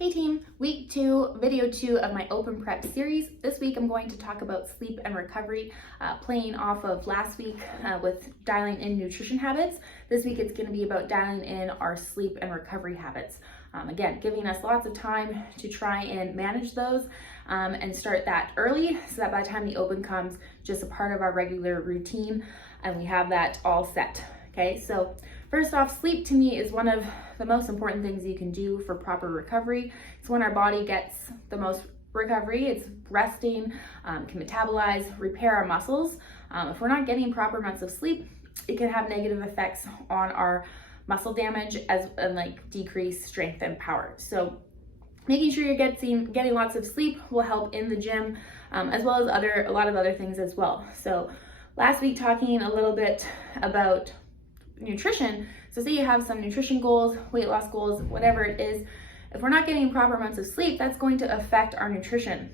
Hey team, week 2, video 2 of my open prep series. This week I'm going to talk about sleep and recovery, playing off of last week with dialing in nutrition habits. This week it's going to be about dialing in our sleep and recovery habits. Again, giving us lots of time to try and manage those and start that early so that by the time the open comes, just a part of our regular routine and we have that all set. Okay, so first off, sleep to me is one of the most important things you can do for proper recovery. It's when our body gets the most recovery. It's resting, can metabolize, repair our muscles. If we're not getting proper amounts of sleep, it can have negative effects on our muscle damage and like decrease strength and power. So making sure you're getting lots of sleep will help in the gym, as well as a lot of other things as well. So last week talking a little bit about nutrition. So say you have some nutrition goals, weight loss goals, whatever it is, if we're not getting proper amounts of sleep, that's going to affect our nutrition.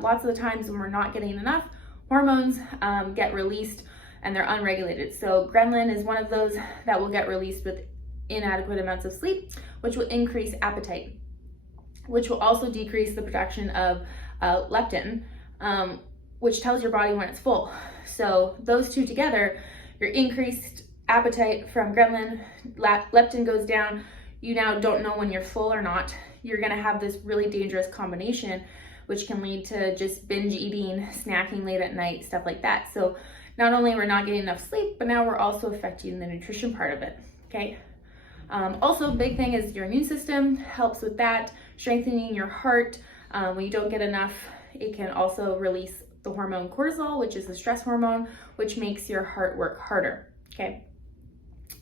Lots of the times when we're not getting enough, hormones get released and they're unregulated. So ghrelin is one of those that will get released with inadequate amounts of sleep, which will increase appetite, which will also decrease the production of leptin, which tells your body when it's full. So those two together, your increased appetite from ghrelin, leptin goes down, you now don't know when you're full or not. You're gonna have this really dangerous combination, which can lead to just binge eating, snacking late at night, stuff like that. So not only we're not getting enough sleep, but now we're also affecting the nutrition part of it, okay? Also, big thing is your immune system helps with that, strengthening your heart. When you don't get enough, it can also release the hormone cortisol, which is the stress hormone, which makes your heart work harder, okay?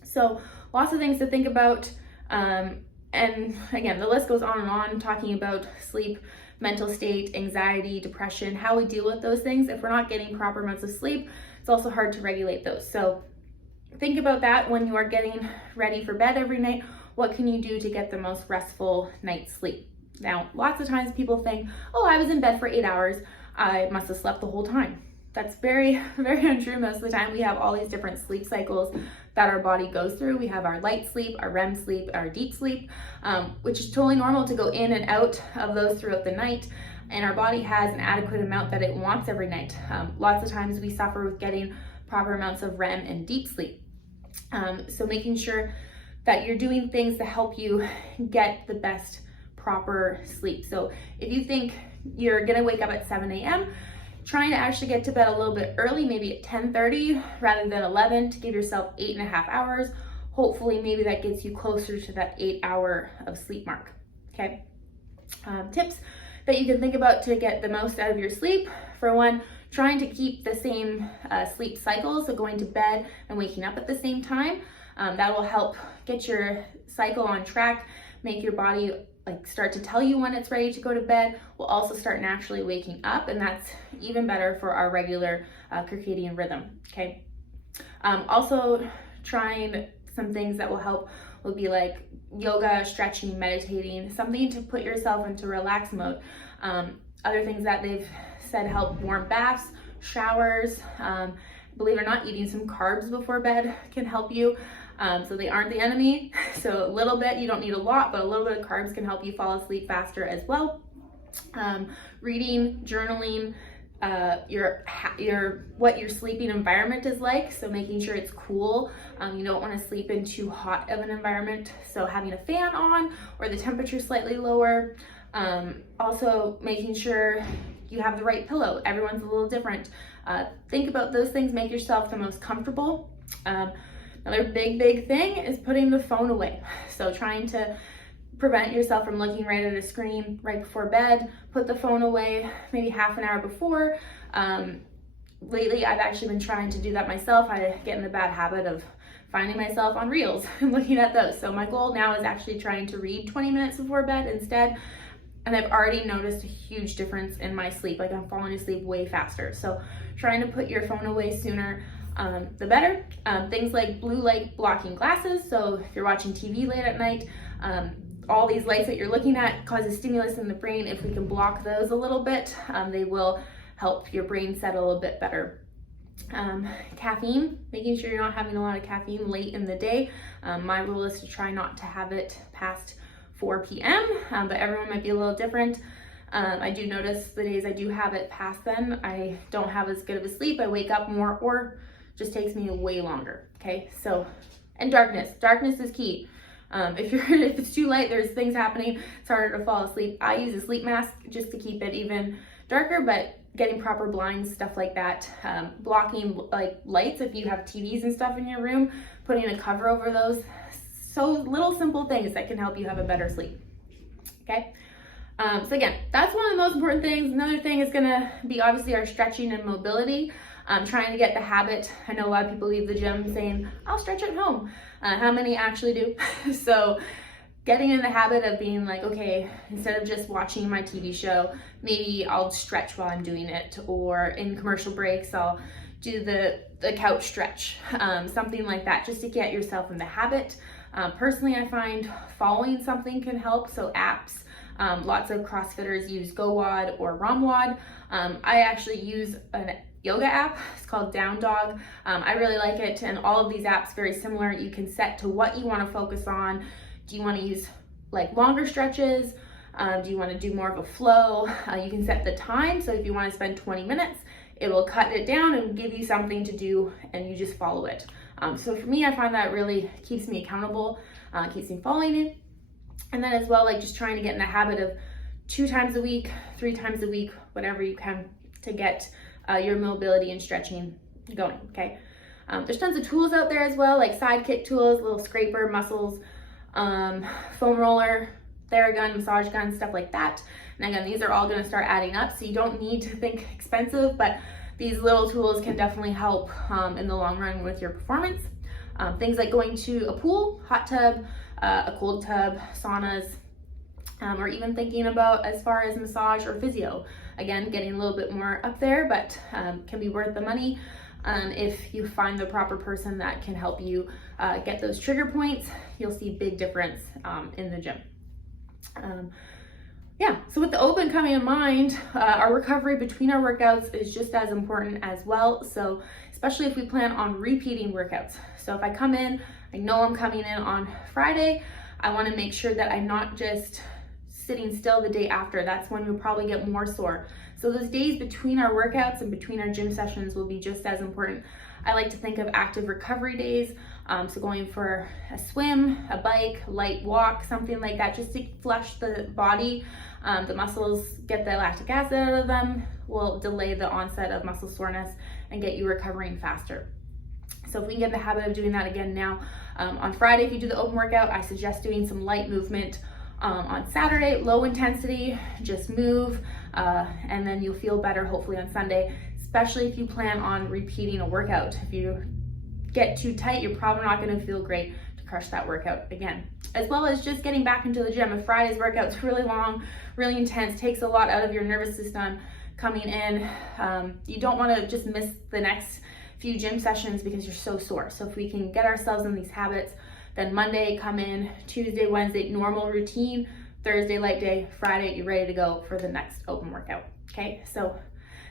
So lots of things to think about. And again, the list goes on and on, talking about sleep, mental state, anxiety, depression, how we deal with those things. If we're not getting proper amounts of sleep, it's also hard to regulate those. So think about that when you are getting ready for bed every night. What can you do to get the most restful night's sleep? Now, lots of times people think, oh, I was in bed for 8 hours. I must have slept the whole time. That's very, very untrue. Most of the time we have all these different sleep cycles that our body goes through. We have our light sleep, our REM sleep, our deep sleep, which is totally normal to go in and out of those throughout the night. And our body has an adequate amount that it wants every night. Lots of times we suffer with getting proper amounts of REM and deep sleep. So making sure that you're doing things to help you get the best proper sleep. So if you think you're gonna wake up at 7 a.m., trying to actually get to bed a little bit early, maybe at 10:30 rather than 11, to give yourself 8.5 hours. Hopefully, maybe that gets you closer to that 8 hour of sleep mark, okay? Tips that you can think about to get the most out of your sleep. For one, trying to keep the same sleep cycle, so going to bed and waking up at the same time. That will help get your cycle on track, make your body start to tell you when it's ready to go to bed. We'll also start naturally waking up, and that's even better for our regular circadian rhythm, okay? Also, trying some things that will help would be like yoga, stretching, meditating, something to put yourself into relax mode. Other things that they've said help: warm baths, showers, believe it or not, eating some carbs before bed can help you. So they aren't the enemy. So a little bit, you don't need a lot, but a little bit of carbs can help you fall asleep faster as well. Reading, journaling, what your sleeping environment is like. So making sure it's cool. You don't want to sleep in too hot of an environment. So having a fan on or the temperature slightly lower. Also making sure you have the right pillow. Everyone's a little different. Think about those things. Make yourself the most comfortable. Another big thing is putting the phone away. So trying to prevent yourself from looking right at a screen right before bed. Put the phone away maybe half an hour before. Lately, I've actually been trying to do that myself. I get in the bad habit of finding myself on Reels and looking at those. So my goal now is actually trying to read 20 minutes before bed instead. And I've already noticed a huge difference in my sleep. Like, I'm falling asleep way faster. So trying to put your phone away sooner, the better. Things like blue light blocking glasses. So if you're watching TV late at night, all these lights that you're looking at causes stimulus in the brain. If we can block those a little bit, they will help your brain settle a bit better. Caffeine, making sure you're not having a lot of caffeine late in the day. My rule is to try not to have it past 4 p.m., but everyone might be a little different. I do notice the days I do have it past then, I don't have as good of a sleep. I wake up more or just takes me way longer, okay? So, and darkness is key. If it's too light, there's things happening, it's harder to fall asleep. I use a sleep mask just to keep it even darker, but getting proper blinds, stuff like that, blocking like lights if you have TVs and stuff in your room, putting a cover over those. So little simple things that can help you have a better sleep, okay? So again, that's one of the most important things. Another thing is gonna be obviously our stretching and mobility. Trying to get the habit. I know a lot of people leave the gym saying, I'll stretch at home. How many actually do? So getting in the habit of being like, okay, instead of just watching my TV show, maybe I'll stretch while I'm doing it, or in commercial breaks, I'll do the couch stretch, something like that, just to get yourself in the habit. Personally, I find following something can help. So apps, lots of CrossFitters use GoWOD or ROMWOD. I actually use an yoga app. It's called Down Dog. I really like it, and all of these apps very similar. You can set to what you want to focus on. Do you want to use like longer stretches? Do you want to do more of a flow? You can set the time. So if you want to spend 20 minutes, it will cut it down and give you something to do, and you just follow it. So for me, I find that really keeps me accountable, keeps me following it. And then as well, like just trying to get in the habit of 2 times a week, 3 times a week, whatever you can, to get your mobility and stretching going, okay? There's tons of tools out there as well, like Sidekick tools, little scraper, muscles, foam roller, Theragun, massage gun, stuff like that. And again, these are all gonna start adding up, so you don't need to think expensive, but these little tools can definitely help in the long run with your performance. Things like going to a pool, hot tub, a cold tub, saunas, or even thinking about as far as massage or physio. Again, getting a little bit more up there, but can be worth the money if you find the proper person that can help you get those trigger points. You'll see big difference in the gym. Yeah, so with the open coming in mind, our recovery between our workouts is just as important as well. So especially if we plan on repeating workouts. So if I come in, I know I'm coming in on Friday, I want to make sure that I'm not just sitting still the day after. That's when you'll probably get more sore. So those days between our workouts and between our gym sessions will be just as important. I like to think of active recovery days. So going for a swim, a bike, light walk, something like that, just to flush the body. The muscles, get the lactic acid out of them, will delay the onset of muscle soreness and get you recovering faster. So if we can get in the habit of doing that again now, on Friday, if you do the open workout, I suggest doing some light movement. On Saturday, low intensity, just move, and then you'll feel better hopefully on Sunday, especially if you plan on repeating a workout. If you get too tight, you're probably not going to feel great to crush that workout again. As well as just getting back into the gym. If Friday's workout's really long, really intense, takes a lot out of your nervous system coming in, you don't want to just miss the next few gym sessions because you're so sore. So if we can get ourselves in these habits, then Monday, come in, Tuesday, Wednesday, normal routine, Thursday, light day, Friday, you're ready to go for the next open workout, okay? So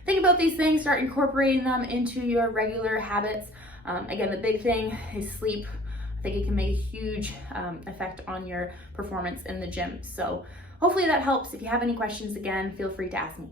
think about these things, start incorporating them into your regular habits. Again, the big thing is sleep. I think it can make a huge effect on your performance in the gym. So hopefully that helps. If you have any questions, again, feel free to ask me.